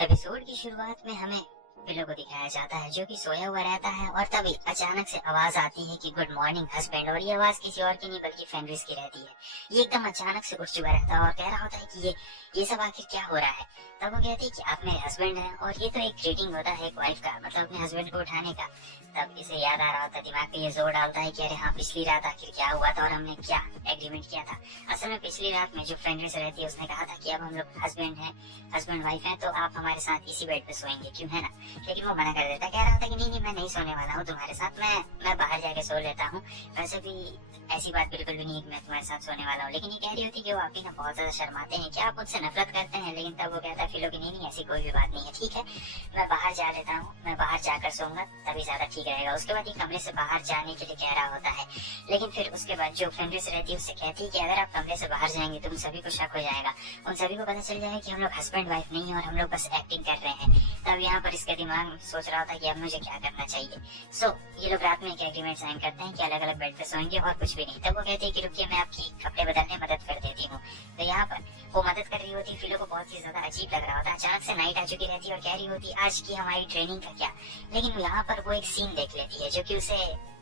Episode की शुरुआत में हमें पिलो को दिखाया जाता है जो कि सोया हुआ रहता है और तभी अचानक से आवाज आती है कि गुड मॉर्निंग हस्बैंड। और ये आवाज किसी और की नहीं बल्कि फेनरिस की रहती है। ये एकदम अचानक से उठ चुका रहता है और कह रहा होता है कि ये सब आखिर क्या हो रहा है। तब वो कहती है कि आप मेरे हस्बैंड हैं और ये तो एक ग्रीटिंग होता है एक वाइफ का, मतलब अपने हस्बैंड को उठाने का। तब इसे याद आ रहा होता है, दिमाग पे ये जोर डालता है कि अरे हाँ, पिछली रात आखिर क्या हुआ था और हमने क्या एग्रीमेंट किया था। असल में पिछली रात में जो फेनरिस रहती है उसने कहा था कि अब हम लोग हस्बैंड वाइफ हैं, तो आप हमारे साथ इसी बेड पे सोएंगे, क्यों, है ना। लेकिन वो मना कर देता, कह रहा था कि नहीं नहीं, मैं नहीं सोने वाला हूँ तुम्हारे साथ, मैं बाहर जाके सो लेता हूँ। वैसे भी ऐसी बात बिल्कुल भी नहीं है कि मैं तुम्हारे साथ सोने वाला हूँ। लेकिन ये कह रही होती कि वो आपकी ना बहुत ज्यादा शर्माते हैं, क्या आप मुझसे नफरत करते हैं। लेकिन तब वो कहता है फिलो की नहीं नहीं, ऐसी कोई भी बात नहीं है, ठीक है मैं बाहर जा लेता हूँ, मैं बाहर जाकर सोऊंगा तभी ज्यादा ठीक रहेगा। उसके बाद ये कमरे से बाहर जाने के लिए कह रहा होता है। लेकिन फिर उसके बाद जो फेनरिस रहती है उससे कहती है कि अगर आप कमरे से बाहर जाएंगे तो उन सभी को शक हो जाएगा, उन सभी को पता चल जाएगा कि हम लोग हस्बैंड वाइफ नहीं है और हम लोग बस एक्टिंग कर रहे हैं। तब यहाँ पर इसका दिमाग सोच रहा था कि अब मुझे क्या करना चाहिए। ये लोग रात में एक एग्रीमेंट साइन करते हैं कि अलग अलग बेड पे सोएंगे और कुछ भी नहीं। तब वो कहते हैं कि रुकिए, मैं आपकी कपड़े बदलने मदद कर देती हूँ। तो यहाँ पर वो मदद कर रही होती है। फिलो को बहुत ही ज्यादा अजीब लग रहा होता है, अचानक से नाइट आ चुकी रहती है और कह रही होती आज की हमारी ट्रेनिंग का क्या। लेकिन यहाँ पर वो एक सीन देख लेती है जो कि उसे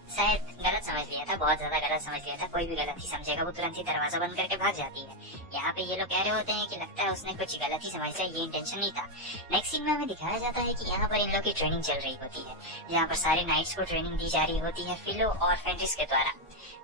शायद गलत समझ लिया था, बहुत ज्यादा गलत समझ लिया था। कोई भी गलत ही समझेगा, वो तुरंत ही दरवाजा बंद करके भाग जाती है। यहाँ पे ये लोग कह रहे होते हैं कि लगता है उसने कुछ गलत ही समझ लिया, ये इंटेंशन नहीं था। नेक्स्ट सीन में हमें दिखाया जाता है कि यहाँ पर इन लोग की ट्रेनिंग चल रही होती है, जहाँ पर सारे नाइट्स को ट्रेनिंग दी जा रही होती है फिलो और फेनरिस के द्वारा।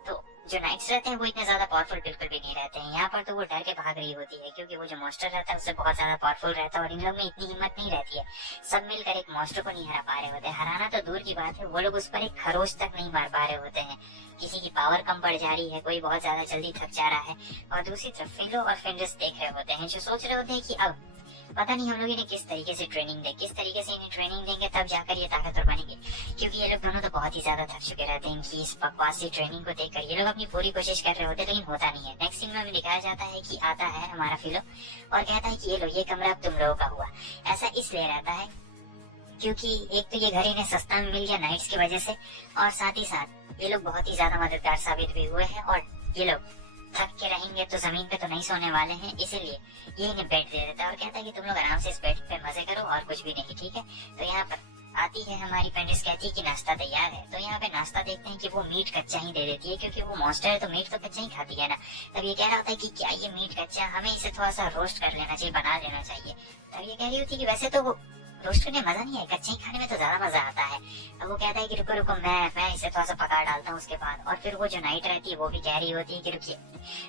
तो जो नाइट्स रहते हैं वो इतने ज्यादा पावरफुल बिल्कुल भी नहीं रहते हैं। यहाँ पर तो वो डर के भाग रही होती है क्योंकि वो जो मॉन्स्टर रहता है उससे बहुत ज्यादा पावरफुल रहता है और इन लोग में इतनी हिम्मत नहीं रहती है। सब मिलकर एक मॉन्स्टर को नहीं हरा पा रहे होते। हराना तो दूर की बात है, वो लोग उस पर एक खरोच तक नहीं मार पा रहे होते हैं। किसी की पावर कम पड़ जा रही है, कोई बहुत ज्यादा जल्दी थक जा रहा है और दूसरी तरफ फिलो और फेनरिस देख रहे होते हैं जो सोच रहे होते हैं कि अब पता नहीं हम लोग इन्हें किस तरीके से ट्रेनिंग दें, किस तरीके से इन्हें ट्रेनिंग देंगे तब जाकर ये ताकतवर बनेंगे। क्योंकि ये लोग दोनों तो बहुत ही ज्यादा थक चुके रहते हैं इनकी इस बकवासी ट्रेनिंग को देखकर। ये लोग अपनी पूरी कोशिश कर रहे होते हैं लेकिन होता नहीं है। नेक्स्ट सीन में हमें दिखाया जाता है कि आता है हमारा फिलो और कहता है कि ये लो, ये कमरा अब तुम लोगों का हुआ। ऐसा इसलिए रहता है क्योंकि एक तो ये घर इन्हें सस्ता में मिल गया नाइट्स की वजह से, और साथ ही साथ ये लोग बहुत ही ज्यादा मददगार साबित भी हुए हैं। और ये लोग थक के रहेंगे तो जमीन पे तो नहीं सोने वाले हैं, इसीलिए ये इन्हें बेड दे देता है और कहता है कि तुम लोग आराम से इस बेड पे मजे करो और कुछ भी नहीं, ठीक है। तो यहाँ पर आती है हमारी फेनरिस, कहती है कि नाश्ता तैयार है। तो यहाँ पे नाश्ता देखते हैं कि वो मीट कच्चा ही दे देती है क्योंकि वो मॉन्स्टर है तो मीट तो कच्चा ही खाती है ना। तब ये कह रहा होता है कि क्या ये मीट कच्चा, हमें इसे थोड़ा सा रोस्ट कर लेना चाहिए, बना लेना चाहिए। तब ये कह रही होती है कि वैसे तो वो रोस्ट करने मजा नहीं है, कच्चे ही खाने में तो ज्यादा मजा आता है। अब वो कहता है कि रुको रुको, मैं इसे थोड़ा सा पका डालता हूँ उसके बाद। और फिर वो जो नाइट रहती है वो भी कह रही होती है कि रुकिए,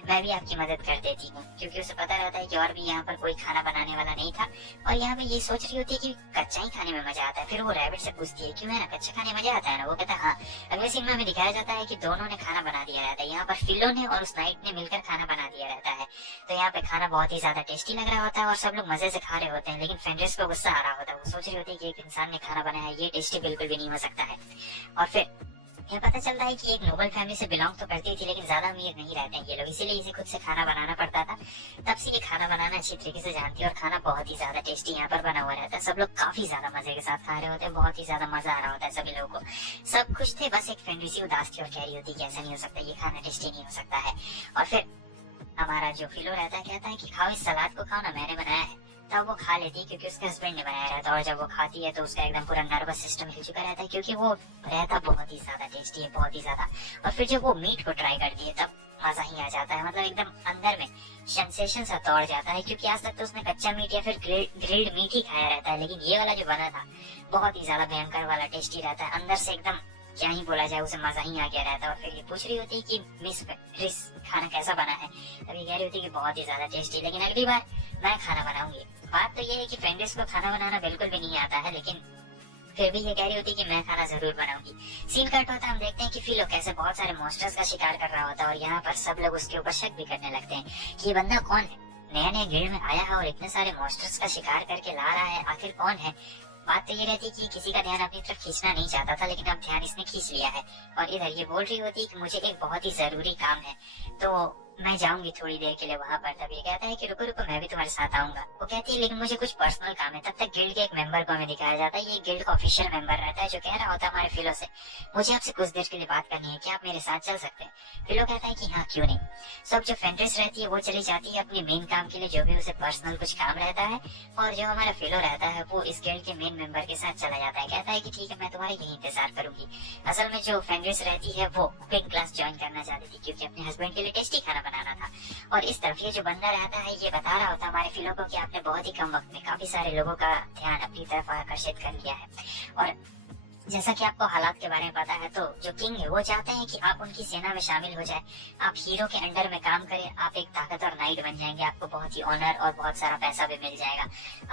मैं भी आपकी मदद कर देती हूँ, क्योंकि उसे पता रहता है कि और भी यहाँ पर कोई खाना बनाने वाला नहीं था। और यहाँ पे ये सोच रही होती है कि कच्चा ही खाने में मजा आता है। फिर वो रैबिट से पूछती है क्यों, है ना, कच्चा खाने में मजा आता है ना। वो कहता है हाँ। अगले सीन में हमें दिखाया जाता है कि दोनों ने खाना बना दिया रहता है। यहाँ पर फिलो ने और उस नाइट ने मिलकर खाना बना दिया रहता है। तो यहाँ पे खाना बहुत ही ज्यादा टेस्टी लग रहा होता है और सब लोग मजे से खा रहे होते हैं। लेकिन फेनरिस को गुस्सा आ रहा होता है, वो सोच रही होती है कि एक इंसान ने खाना बनाया, ये टेस्टी बिल्कुल भी नहीं हो सकता है। और फिर ये पता चलता है कि एक नोबल फैमिली से बिलोंग तो करती थी लेकिन ज्यादा अमीर नहीं रहते हैं ये लोग, इसीलिए इसे खुद से खाना बनाना पड़ता था। तब से ये खाना बनाना अच्छी तरीके से जानती है और खाना बहुत ही ज्यादा टेस्टी यहाँ पर बना हुआ रहता है। सब लोग काफी ज्यादा मजे के साथ खा रहे होते हैं, बहुत ही ज्यादा मजा आ रहा होता है सभी लोगों को। सब खुश थे, बस एक फेनरिस उदास थी और कह रही होती कि ऐसा नहीं हो सकता, ये खाना टेस्टी नहीं हो सकता है। और फिर हमारा जो फिलो रहता है कहता है कि खाओ, इस सलाद को खाओ ना, मैंने बनाया है। तब वो खा लेती है क्योंकि उसके हस्बैंड ने बनाया रहता है और जब वो खाती है तो उसका एकदम पूरा नर्वस सिस्टम हिल चुका रहता है क्योंकि वो रहता बहुत ही ज्यादा टेस्टी है, बहुत ही ज्यादा। और फिर जब वो मीट को ट्राई करती है तब मजा ही आ जाता है, मतलब एकदम अंदर में सेंसेशन सा तोड़ जाता है क्योंकि आज तक तो उसने कच्चा मीट या फिर ग्रिल्ड मीट ही खाया रहता है, लेकिन ये वाला जो बना था बहुत ही ज्यादा भयंकर वाला टेस्टी रहता है। अंदर से एकदम क्या ही बोला जाए, उसे मजा ही आ गया रहता है। और फिर ये पूछ रही होती है कि मिस रिस खाना कैसा बना है। तब ये कह रही होती है कि बहुत ही ज्यादा टेस्टी, लेकिन अगली बार मैं खाना बनाऊंगी। बात तो ये है कि फेनरिस को खाना बनाना बिल्कुल भी नहीं आता है, लेकिन फिर भी ये कह रही होती है कि मैं खाना जरूर बनाऊंगी। सीन कट होता है, हम देखते हैं कि फिलो कैसे बहुत सारे मॉन्स्टर्स का शिकार कर रहा होता है और यहाँ पर सब लोग उसके ऊपर शक भी करने लगते हैं कि ये बंदा कौन है, नया नया गिल्ड में आया है और इतने सारे मॉन्स्टर्स का शिकार करके ला रहा है, आखिर कौन है। बात तो ये रहती कि किसी का ध्यान अपनी तरफ खींचना नहीं चाहता था लेकिन अब ध्यान इसने खींच लिया है। और इधर ये बोल रही होती कि मुझे एक बहुत ही जरूरी काम है। तो मैं जाऊंगी थोड़ी देर के लिए वहां पर। तब ये कहता है कि रुको रुको, मैं भी तुम्हारे साथ आऊंगा। वो कहती है लेकिन मुझे कुछ पर्सनल काम है। तब तक गिल्ड के एक मेंबर को हमें दिखाया जाता है। ये गिल्ड का ऑफिशियल मेंबर रहता है जो कह रहा होता है हमारे फिलो से, मुझे आपसे कुछ देर के लिए बात करनी है, क्या आप मेरे साथ चल सकते हैं? फिलो कहता है कि हाँ क्यों नहीं। सब जो फेंड्रिस रहती है वो चली जाती है अपने मेन काम के लिए, जो भी उसे पर्सनल कुछ काम रहता है, और जो हमारा फिलो रहता है वो इस गिल्ड के मेन मेंबर के साथ चला जाता है। कहता है कि ठीक है, मैं तुम्हारे यही इंतजार करूंगी। असल में जो फेंड्रिस रहती है वो कुकिंग क्लास ज्वाइन करना चाहती थी क्योंकि अपने हस्बैंड के लिए टेस्टी खाना बनाना था। और इस तरफ ये जो बंदा रहता है ये बता रहा होता है हमारे फिलो को कि आपने बहुत ही कम वक्त में काफी सारे लोगों का ध्यान अपनी तरफ आकर्षित कर लिया है। और जैसा कि आपको हालात के बारे में पता है, तो जो किंग है वो चाहते हैं कि आप उनकी सेना में शामिल हो जाए, आप हीरो के अंडर में काम करें, आप एक ताकतवर नाइट बन जाएंगे, आपको बहुत ही ऑनर और बहुत सारा पैसा भी मिल जाएगा।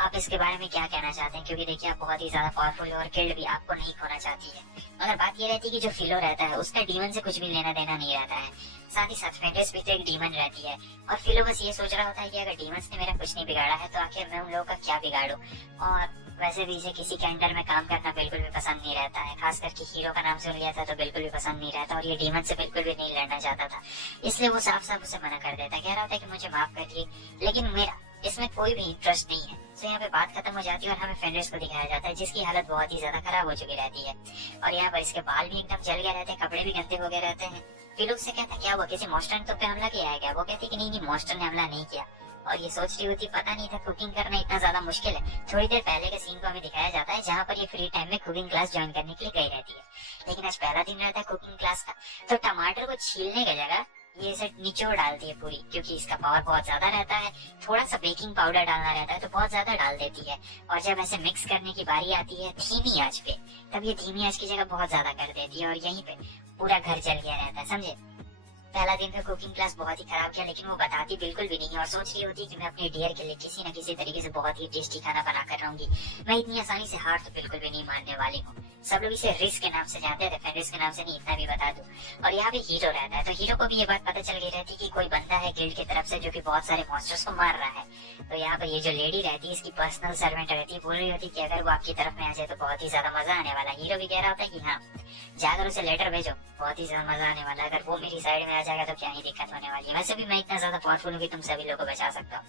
आप इसके बारे में क्या कहना चाहते हैं? क्योंकि देखिए आप बहुत ही ज्यादा पावरफुल है और गिल्ड भी आपको नहीं खोना चाहती है। मगर बात ये रहती है कि जो फिलो रहता है उसका डीमन से कुछ भी लेना देना नहीं रहता है। साथ ही साथ फेंड्रिस भी तो एक डीमन रहती है और फिलो बस ये सोच रहा होता है कि अगर डीमंस ने मेरा कुछ नहीं बिगाड़ा है तो आखिर मैं उन लोगों का क्या बिगाड़ू। और वैसे भी इसे किसी के अंडर में काम करना बिल्कुल भी पसंद नहीं रहता है, खास करके हीरो का नाम सुन लिया था तो बिल्कुल भी पसंद नहीं रहता, और ये डीमन से बिल्कुल भी नहीं लड़ना चाहता था। इसलिए वो साफ साफ उसे मना कर देता है, कह रहा होता है कि मुझे माफ करिए लेकिन मेरा इसमें कोई भी इंटरेस्ट नहीं है। तो यहाँ पे बात खत्म हो जाती है और हमें फेंड्रिस को दिखाया जाता है जिसकी हालत बहुत ही ज्यादा खराब हो चुकी रहती है, और यहाँ पर इसके बाल भी एकदम जल गए रहते हैं, कपड़े भी गंदे हो गए रहते हैं। फिर उससे कहता है क्या हुआ, किसी मॉन्स्टर ने तुम पे हमला किया है क्या? वो कहती है कि नहीं नहीं, मॉन्स्टर ने हमला नहीं किया। और ये सोच रही होती पता नहीं था कुकिंग करना इतना ज्यादा मुश्किल है। थोड़ी देर पहले के सीन को हमें दिखाया जाता है जहाँ पर ये फ्री टाइम में कुकिंग क्लास ज्वाइन करने के लिए गई रहती है। लेकिन आज पहला दिन रहता है कुकिंग क्लास का, तो टमाटर को छीलने की जगह ये इसे निचोड़ डालती है पूरी, क्योंकि इसका पावर बहुत ज्यादा रहता है। थोड़ा सा बेकिंग पाउडर डालना रहता है तो बहुत ज्यादा डाल देती है, और जब ऐसे मिक्स करने की बारी आती है धीमी आंच पे, तब ये धीमी आंच की जगह बहुत ज्यादा कर देती है और यहीं पे पूरा घर जल गया रहता है, समझे। पहला दिन में कुकिंग क्लास बहुत ही खराब किया, लेकिन वो बताती बिल्कुल भी नहीं है और सोच रही होती है कि मैं अपने डियर के लिए किसी न किसी तरीके से बहुत ही टेस्टी खाना बना कर रहूंगी। मैं इतनी आसानी से हार तो बिल्कुल भी नहीं मानने वाली हूँ। सब लोग इसे रिस के नाम से जानते थे, फेंड्रिस के नाम से नहीं, इतना भी बता दूं। और यहाँ पे हीरो रहता है, तो हीरो को भी ये बात पता चल गई रहती है कि कोई बंदा है गिल्ड की तरफ से जो कि बहुत सारे मॉन्स्टर्स को मार रहा है। तो यहाँ पे ये जो लेडी रहती है इसकी पर्सनल सर्वेंट रहती है, बोल रही होती है कि अगर वो आपकी तरफ में आ जाए तो बहुत ही ज्यादा मजा आने वाला है। हीरो भी कह रहा होता है कि हाँ जाकर उसे लेटर भेजो, बहुत ही ज्यादा मजा आने वाला है, अगर वो मेरी साइड में आ जाएगा तो क्या ही दिक्कत होने वाली है। वैसे भी मैं इतना ज्यादा पावरफुल हूँ कि तुम सभी लोगों को बचा सकता हूँ,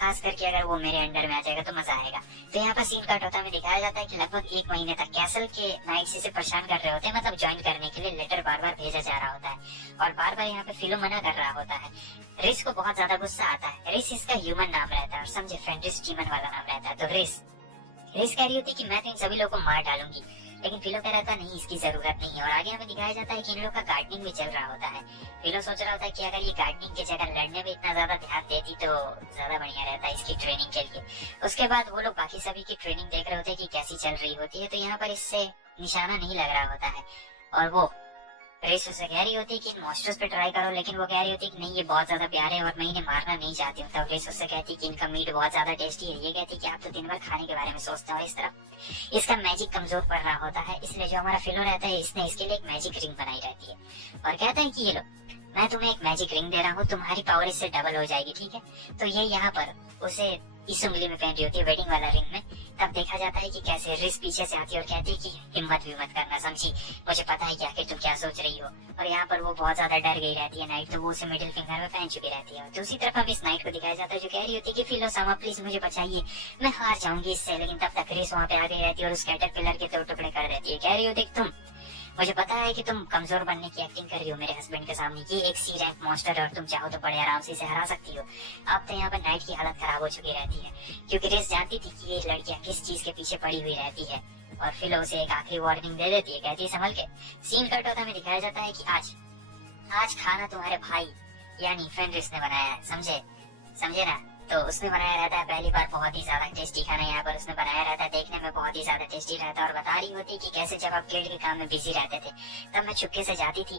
खास करके अगर वो मेरे अंडर में आ जाएगा तो मजा आएगा। तो यहाँ पर सीन कट होता है, दिखाया जाता है कि लगभग 1 महीने तक कैसल के नाइट्स इसे परेशान कर रहे होते हैं, मतलब ज्वाइन करने के लिए लेटर बार बार भेजा जा रहा होता है और बार बार यहाँ पे फिलो मना कर रहा होता है। रिस को बहुत ज्यादा गुस्सा आता है। रिस इसका ह्यूमन नाम रहता है और समझे फेंड्रिस डीमन वाला नाम रहता है। तो रिस कह रही होती है कि मैं तो इन सभी लोगों को मार डालूंगी, लेकिन फिलो कह रहा था नहीं इसकी जरूरत नहीं है। और आगे हमें दिखाया जाता है कि इन लोगों का गार्डनिंग भी चल रहा होता है। फिलो सोच रहा होता है कि अगर ये गार्डनिंग की जगह लड़ने में इतना ज्यादा ध्यान देती तो ज्यादा बढ़िया रहता है इसकी ट्रेनिंग के लिए। उसके बाद वो लोग बाकी सभी की ट्रेनिंग देख रहे होते हैं कि कैसी चल रही होती है, तो यहाँ पर इससे निशाना नहीं लग रहा होता है और वो रेस उससे कह रही होती है कि इन मॉन्स्टर्स पे ट्राई करो, लेकिन वो कह रही होती है कि नहीं ये बहुत ज्यादा प्यारे हैं और मैं इन्हें मारना नहीं चाहती हूँ। तब रेस उससे कहती है कि इनका मीट बहुत ज्यादा टेस्टी है। ये कहती है कि आप तो दिन भर खाने के बारे में सोचते हो। इस तरह इसका मैजिक कमजोर पड़ रहा होता है, इसलिए जो हमारा फिलो रहता है इसने इसके लिए एक मैजिक रिंग बनाई रहती है और कहता है कि ये लो मैं तुम्हें एक मैजिक रिंग दे रहा हूँ, तुम्हारी पावर इससे डबल हो जाएगी, ठीक है। तो ये यहाँ पर उसे इस उंगली में पहन रही होती है वेडिंग वाला रिंग में। तब देखा जाता है कि कैसे रिस पीछे से आती है और कहती है कि हिम्मत भी मत करना, समझी, मुझे पता है कि आखिर तुम क्या सोच रही हो। और यहाँ पर वो बहुत ज्यादा डर गई रहती है नाइट, तो वो उसे मिडिल फिंगर में पहन चुकी रहती है। दूसरी तरफ अब इस नाइट को दिखाया जाता है जो कह रही होती है कि फिलो सामा प्लीज मुझे बचाइए, मैं हार जाऊंगी इससे। लेकिन तब तक रिस वहाँ पे आ गई रहती है और उस कैटरपिलर के 2 टुकड़े कर देती है। कह रही होती है तुम, मुझे पता है कि तुम कमजोर बनने की एक्टिंग कर रही हो मेरे हस्बैंड के सामने, ये एक सी रैंक मॉन्स्टर है और तुम चाहो तो बड़े आराम से इसे हरा सकती हो। अब तो यहाँ पर नाइट की हालत खराब हो चुकी रहती है क्योंकि रेस जानती थी कि ये लड़कियां किस चीज के पीछे पड़ी हुई रहती है और फिर उसे एक आखिरी वार्निंग दे देती है, कहती है संभल के। सीन कट होता हमें दिखाया जाता है कि आज खाना तुम्हारे भाई यानी फेंड्रिस ने बनाया है, समझे ना। तो उसने बनाया रहता है पहली बार बहुत ही ज्यादा टेस्टी खाना यहाँ पर उसने बनाया रहता है, देखने में बहुत ही ज्यादा टेस्टी रहता है। और बता रही होती कि कैसे जब आप गिल्ड के काम में बिजी रहते थे तब मैं चुपके से जाती थी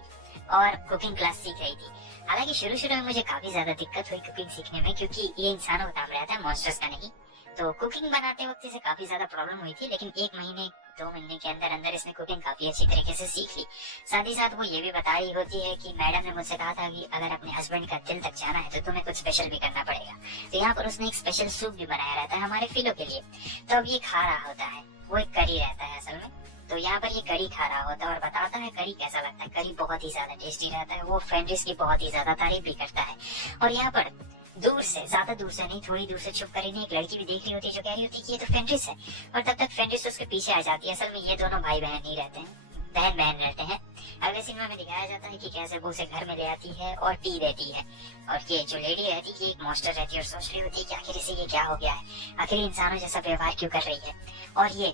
और कुकिंग क्लास सीख रही थी। हालांकि शुरू में मुझे काफी ज्यादा दिक्कत हुई कुकिंग सीखने में क्योंकि ये इंसानों का काम रहता है मॉन्स्टर्स का नहीं। तो कुकिंग बनाते वक्त इसे काफी ज्यादा प्रॉब्लम हुई थी, लेकिन 2 महीने के अंदर इसने कुकिंग काफी अच्छी तरीके से सीख ली। साथ ही साथ वो ये भी बता रही होती है कि मैडम ने मुझसे कहा था कि अगर अपने हस्बैंड का दिल तक जाना है तो तुम्हें कुछ स्पेशल भी करना पड़ेगा। तो यहाँ पर उसने एक स्पेशल सूप भी बनाया रहता है हमारे फिलो के लिए, तो अब ये खा रहा होता है। वो एक करी रहता है असल में, तो यहाँ पर ये करी खा रहा होता है और बताता है करी कैसा लगता है। करी बहुत ही ज्यादा टेस्टी रहता है। वो फेंड्रिस की बहुत ही ज्यादा तारीफ भी करता है। और यहाँ पर दूर से, ज्यादा दूर से नहीं, थोड़ी दूर से छुप कर इन्हें एक लड़की भी देख रही होती है जो कह रही होती है कि ये तो फेंड्रिस है। और तब तक फेंड्रिस उसके पीछे आ जाती है। असल में ये दोनों भाई बहन नहीं रहते हैं, बहन बहन रहते हैं। अगले सिनेमा में दिखाया जाता है कि कैसे वो उसे घर में ले आती है और टी देती है। और ये जो लेडी रहती है, ये एक मॉन्स्टर रहती है और सोच रही होती है कि आखिर इसे ये क्या हो गया है, आखिर इंसानों जैसा व्यवहार क्यों कर रही है, और ये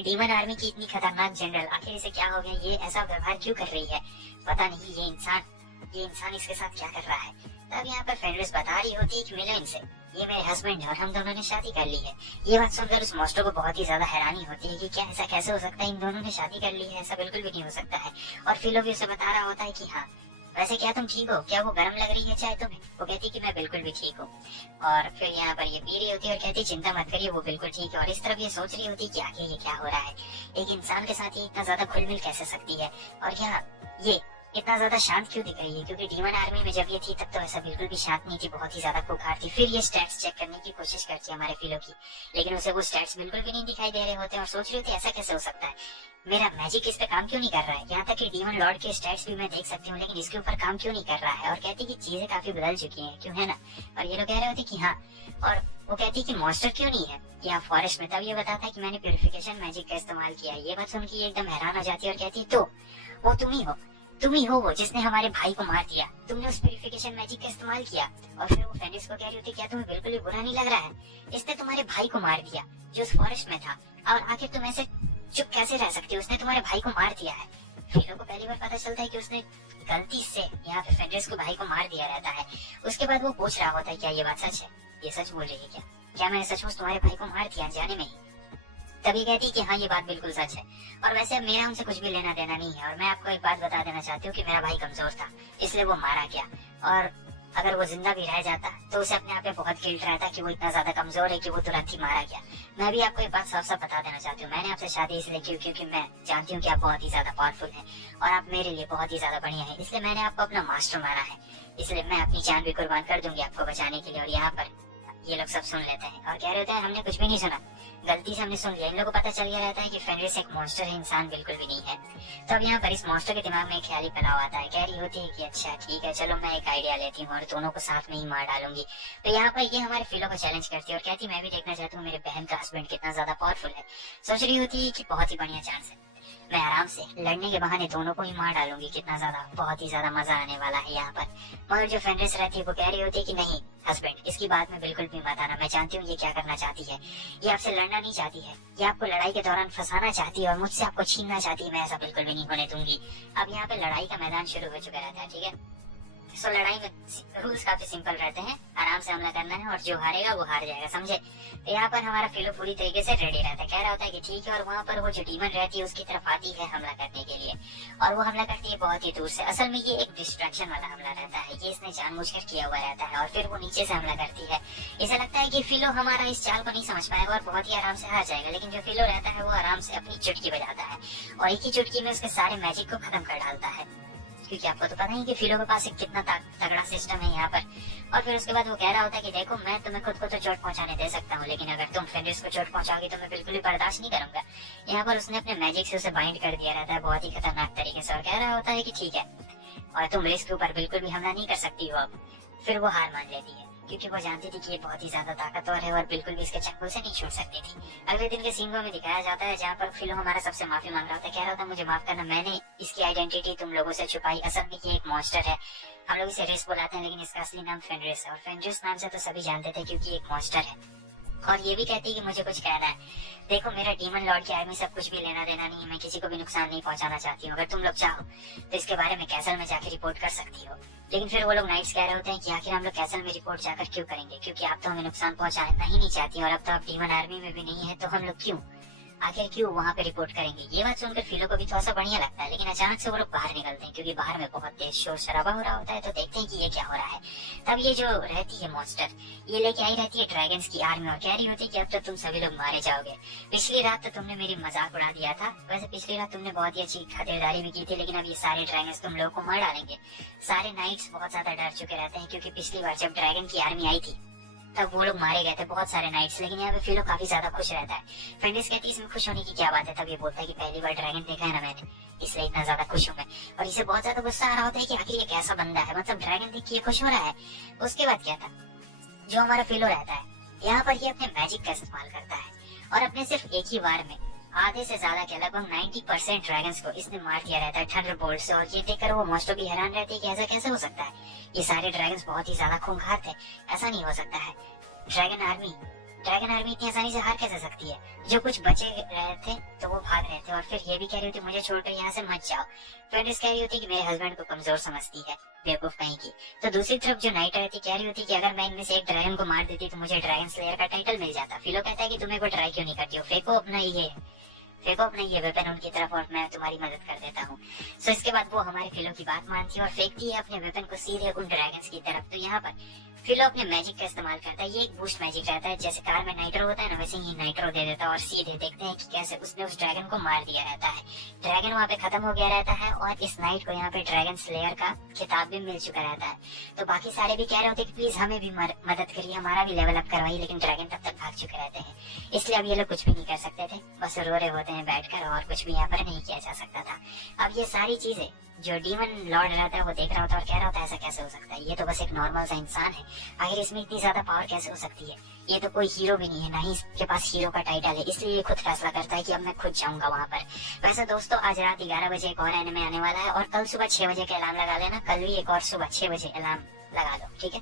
डीमन आर्मी की इतनी खतरनाक जनरल, आखिर इसे क्या हो गया, ये ऐसा व्यवहार क्यों कर रही है, पता नहीं ये इंसान इसके साथ क्या कर रहा है। तब यहाँ पर फेंड्रिस बता रही होती है कि मिलो इनसे, ये मेरे हस्बैंड है और हम दोनों ने शादी कर ली है। ये बात सुनकर उस मॉन्स्टर को बहुत ही ज्यादा हैरानी होती है कि क्या ऐसा कैसे हो सकता है, इन दोनों ने शादी कर ली है, ऐसा बिल्कुल भी नहीं हो सकता है। और फिलो भी उसे बता रहा होता है कि हाँ, वैसे क्या तुम ठीक हो, क्या वो गर्म लग रही है चाय तुम्हें? वो कहती कि मैं बिल्कुल भी ठीक हूँ। और फिर यहाँ पर ये पी रही होती है और कहती चिंता मत करिए, वो बिल्कुल ठीक है। और इस तरफ ये सोच रही होती है कि आखिर ये क्या हो रहा है, एक इंसान के साथ ये इतना ज्यादा घुल मिल कैसे सकती है, और यहाँ ये इतना ज्यादा शांत क्यों दिख रही है, क्योंकि डीमन आर्मी में जब ये थी तब तो ऐसा बिल्कुल भी शांत नहीं थी, बहुत ही ज्यादा खुखार थी। फिर ये स्टैट्स चेक करने की कोशिश करती है हमारे फिलो की, लेकिन उसे वो स्टैट्स बिल्कुल भी नहीं दिखाई दे रहे होते और सोच रही होती है ऐसा कैसे हो सकता है, मेरा मैजिक इस पे काम क्यों नहीं कर रहा है। यहाँ तक कि डीमन लॉर्ड के स्टैट्स भी मैं देख सकती हूँ, लेकिन इसके ऊपर काम क्यों नहीं कर रहा है। और कहती कि चीजें काफी बदल चुकी हैं, क्यों है ना। और ये लोग कह रहे होते कि हाँ, और वो कहती कि मॉन्स्टर क्यों नहीं है यहाँ फॉरेस्ट में। तब ये बताता है कि मैंने प्यूरिफिकेशन मैजिक का इस्तेमाल किया है। ये बात सुन के एकदम हैरान हो जाती है और कहती तो वो तुम ही हो वो जिसने हमारे भाई को मार दिया, तुमने उस प्यूरिफिकेशन मैजिक का इस्तेमाल किया। और फिर वो फेंड्रिस को कह रही होती क्या तुम्हें बिल्कुल भी बुरा नहीं लग रहा है, इसने तुम्हारे भाई को मार दिया जो उस फॉरेस्ट में था, और आखिर तुम ऐसे चुप कैसे रह सकती हो, उसने तुम्हारे भाई को मार दिया है। फिलो को पहली बार पता चलता है कि उसने गलती से यहाँ पे फेंड्रिस को भाई को मार दिया रहता है। उसके बाद वो पूछ रहा होता है क्या ये बात सच है, ये सच बोल रही है क्या मैंने सचमुच तुम्हारे भाई को मार दिया जाने में ही। तभी कहती कि हाँ ये बात बिल्कुल सच है, और वैसे अब मेरा उनसे कुछ भी लेना देना नहीं है। और मैं आपको एक बात बता देना चाहती हूँ कि मेरा भाई कमजोर था, इसलिए वो मारा गया, और अगर वो जिंदा भी रह जाता तो उसे अपने आप में बहुत गिल्ट रहता कि वो इतना ज्यादा कमजोर है कि वो तुरंत ही मारा गया। मैं भी आपको एक बात साफ साफ बता देना चाहती हूँ, मैंने आपसे शादी इसलिए की क्योंकि मैं जानती हूँ कि आप बहुत ही ज्यादा पावरफुल हैं और आप मेरे लिए बहुत ही ज्यादा बढ़िया हैं, इसलिए मैंने आपको अपना मास्टर माना है। इसलिए मैं अपनी जान भी कुर्बान कर दूंगी आपको बचाने के लिए। और यहाँ पर ये लोग सब सुन लेते हैं और कह रहे होते हैं हमने कुछ भी नहीं सुना, गलती से हमने सुन लिया। इन लोगों को पता चल गया रहता है कि फेंड्रिस एक मॉन्स्टर है, इंसान बिल्कुल भी नहीं है। तो अब यहाँ पर इस मॉन्स्टर के दिमाग में एक ख्याली पलाव आता है, कह रही होती है कि अच्छा ठीक है चलो मैं एक आइडिया लेती हूँ और दोनों को साथ में ही मार डालूंगी। तो यहाँ पर ये हमारे फिलो को चैलेंज करती है और कहती मैं भी देखना चाहती हूँ मेरे बहन का हस्बैंड कितना ज्यादा पावरफुल है। सोच रही होती है कि बहुत ही बढ़िया चांस है, मैं आराम से लड़ने के बहाने दोनों को ही मार डालूंगी, कितना ज्यादा बहुत ही ज्यादा मजा आने वाला है यहाँ पर। मगर जो फेंड्रिस रहती है वो कह रही होती है कि नहीं हस्बैंड, इसकी बात में बिल्कुल भी मत आना, मैं जानती हूँ ये क्या करना चाहती है, ये आपसे लड़ना नहीं चाहती है, ये आपको लड़ाई के दौरान फंसाना चाहती है और मुझसे आपको छीनना चाहती है, मैं ऐसा बिल्कुल भी नहीं होने दूंगी। अब यहाँ पे लड़ाई का मैदान शुरू हो चुका रहता है, ठीक है। तो लड़ाई में रूल्स काफी सिंपल रहते हैं, आराम से हमला करना है और जो हारेगा वो हार जाएगा, समझे। तो यहाँ पर हमारा फिलो पूरी तरीके से रेडी रहता है, कह रहा होता है कि ठीक है। और वहाँ पर वो जो डीमन रहती है उसकी तरफ आती है हमला करने के लिए, और वो हमला करती है बहुत ही दूर से। असल में ये एक डिस्ट्रैक्शन वाला हमला रहता है, ये इसने जानबूझकर किया हुआ रहता है। और फिर वो नीचे से हमला करती है, इसे लगता है कि फिलो हमारा इस चाल को नहीं समझ पाएगा और बहुत ही आराम से हार जाएगा। लेकिन जो फिलो रहता है वो आराम से अपनी चुटकी बजाता है और एक ही चुटकी में उसके सारे मैजिक को खत्म कर डालता है, क्योंकि आपको तो पता ही कि फिलो के पास एक कितना तगड़ा सिस्टम है यहाँ पर। और फिर उसके बाद वो कह रहा होता है कि देखो मैं तुम्हें खुद को तो चोट पहुंचाने दे सकता हूँ, लेकिन अगर तुम फेंड्रिस को चोट पहुंचाओगी तो मैं बिल्कुल भी बर्दाश्त नहीं करूंगा। यहाँ पर उसने अपने मैजिक से उसे बाइंड कर दिया रहता है बहुत ही खतरनाक तरीके से, और कह रहा होता है कि ठीक है और तुम रेस के ऊपर बिल्कुल भी हमला नहीं कर सकती हो अब। फिर वो हार मान लेती है क्योंकि वो जानती थी कि ये बहुत ही ज्यादा ताकतवर है और बिल्कुल भी इसके चंगुल से नहीं छूट सकती थी। अगले दिन के सीन में दिखाया जाता है जहाँ पर फिलो हमारा सबसे माफी मांग रहा होता है, कह रहा था मुझे माफ करना, मैंने इसकी आइडेंटिटी तुम लोगों से छुपाई, असल में ये एक मॉन्स्टर है, हम लोग इसे रेस बुलाते हैं लेकिन इसका असली नाम फेंड्रिस है, और फेंड्रिस नाम से तो सभी जानते थे क्योंकि एक मॉन्स्टर है। और ये भी कहती है कि मुझे कुछ कहना है, देखो मेरा डीमन लॉर्ड की आर्मी सब कुछ भी लेना देना नहीं है, मैं किसी को भी नुकसान नहीं पहुंचाना चाहती हूँ। अगर तुम लोग चाहो तो इसके बारे में कैसल में जाकर रिपोर्ट कर सकती हो। लेकिन फिर वो लोग नाइट्स कह रहे होते हैं कि आखिर हम लोग कैसल में रिपोर्ट जाकर क्यों करेंगे, क्योंकि आप तो हमें नुकसान पहुंचाना ही नहीं चाहती और अब तो आप डीमन आर्मी में भी नहीं है, तो हम लोग आखिर क्यों वहाँ पे रिपोर्ट करेंगे। ये बात सुनकर फिलो को भी थोड़ा सा बढ़िया लगता है, लेकिन अचानक से वो लोग बाहर निकलते हैं क्योंकि बाहर में बहुत तेज शोर शराबा हो रहा होता है। तो देखते हैं कि ये क्या हो रहा है। तब ये जो रहती है मॉन्स्टर, ये लेके आई रहती है ड्रैगन्स की आर्मी और कह रही होती है कि अब तो तुम सभी लोग मारे जाओगे। पिछली रात तो तुमने मेरी मजाक उड़ा दिया था, वैसे पिछली रात तुमने बहुत ही अच्छी खातिरदारी भी की थी, लेकिन अब ये सारे ड्रैगन्स तुम लोगों को मार डालेंगे। सारे नाइट्स बहुत ज्यादा डर चुके रहते हैं क्योंकि पिछली बार जब ड्रैगन की आर्मी आई थी तब वो लोग मारे गए थे बहुत सारे नाइट्स, लेकिन यहाँ पे फिलो काफी ज्यादा खुश रहता है। फेंडिस कहती है इसमें खुश होने की क्या बात है, तब ये बोलता है कि पहली बार ड्रैगन देखा है ना मैंने, इसलिए इतना ज्यादा खुश हूँ मैं। और इसे बहुत ज्यादा गुस्सा आ रहा होता है कि आखिर ये कैसा बंदा है, मतलब ड्रैगन देख के ये खुश हो रहा है। उसके बाद क्या था, जो हमारा फिलो रहता है यहाँ पर ये अपने मैजिक का इस्तेमाल करता है और अपने सिर्फ एक ही वार में आधे से ज्यादा के लगभग 90% ड्रैगन्स को इसने मार दिया रहता है थंडरबोल्ट से। और ये देखकर वो मोस्टो भी हैरान रहती है कि ऐसा कैसे हो सकता है, ये सारे ड्रैगन्स बहुत ही ज्यादा खूंखार थे, ऐसा नहीं हो सकता है। ड्रैगन आर्मी इतनी आसानी से हार कैसे सकती है। जो कुछ बचे रहे थे तो वो भाग रहे थे और फिर ये भी कह रही होती मुझे छोड़कर यहाँ से मत जाओ। फेंडिस कह रही होती कि मेरे हस्बैंड को कमजोर समझती है, बेवकूफ कहीं की। तो दूसरी तरफ जो नाइट रहती कह रही होती कि अगर मैं इनमें से एक ड्रैगन को मार देती तो मुझे ड्रैगन स्लेयर का टाइटल मिल जाता। फिलो कहता है कि तुम्हें को ट्राई क्यों नहीं करती हो, फेंको अपना ये वेपन उनकी तरफ और मैं तुम्हारी मदद कर देता हूँ। सो इसके बाद वो हमारे फिलो की बात मानती है और फेंकती है अपने वेपन को सीधे उन ड्रैगन्स की तरफ। तो यहाँ पर फिलो अपने मैजिक का इस्तेमाल करता है, ये एक बूस्ट मैजिक रहता है, जैसे कार में नाइट्रो होता है ना वैसे ही नाइट्रो दे देता है और सीधे देखते हैं कि कैसे उसने उस ड्रैगन को मार दिया रहता है। ड्रैगन वहाँ पे खत्म हो गया रहता है और इस नाइट को यहाँ पे ड्रैगन स्लेयर का खिताब भी मिल चुका रहता है। तो बाकी सारे भी कह रहे होते कि प्लीज हमें भी मदद करिए, हमारा भी लेवल अप करवाइए, लेकिन ड्रैगन तब तक भाग चुके रहते हैं, इसलिए अब ये लोग कुछ भी नहीं कर सकते थे, बस रो रहे होते हैं बैठकर और कुछ भी यहाँ पर नहीं किया जा सकता था। अब ये सारी चीजें जो डीमन लॉर्ड रहता है वो देख रहा होता है और कह रहा होता है ऐसा कैसे हो सकता है, ये तो बस एक नॉर्मल सा इंसान है, आखिर इसमें इतनी ज्यादा पावर कैसे हो सकती है, ये तो कोई हीरो भी नहीं है, ना ही इसके पास हीरो का टाइटल है। इसलिए ये खुद फैसला करता है कि अब मैं खुद जाऊंगा वहाँ पर। वैसे दोस्तों आज रात 11 बजे एक और एनिमे आने वाला है और कल सुबह 6 बजे का अलार्म लगा लेना, कल भी एक और सुबह 6 बजे अलार्म लगा लो, ठीक है।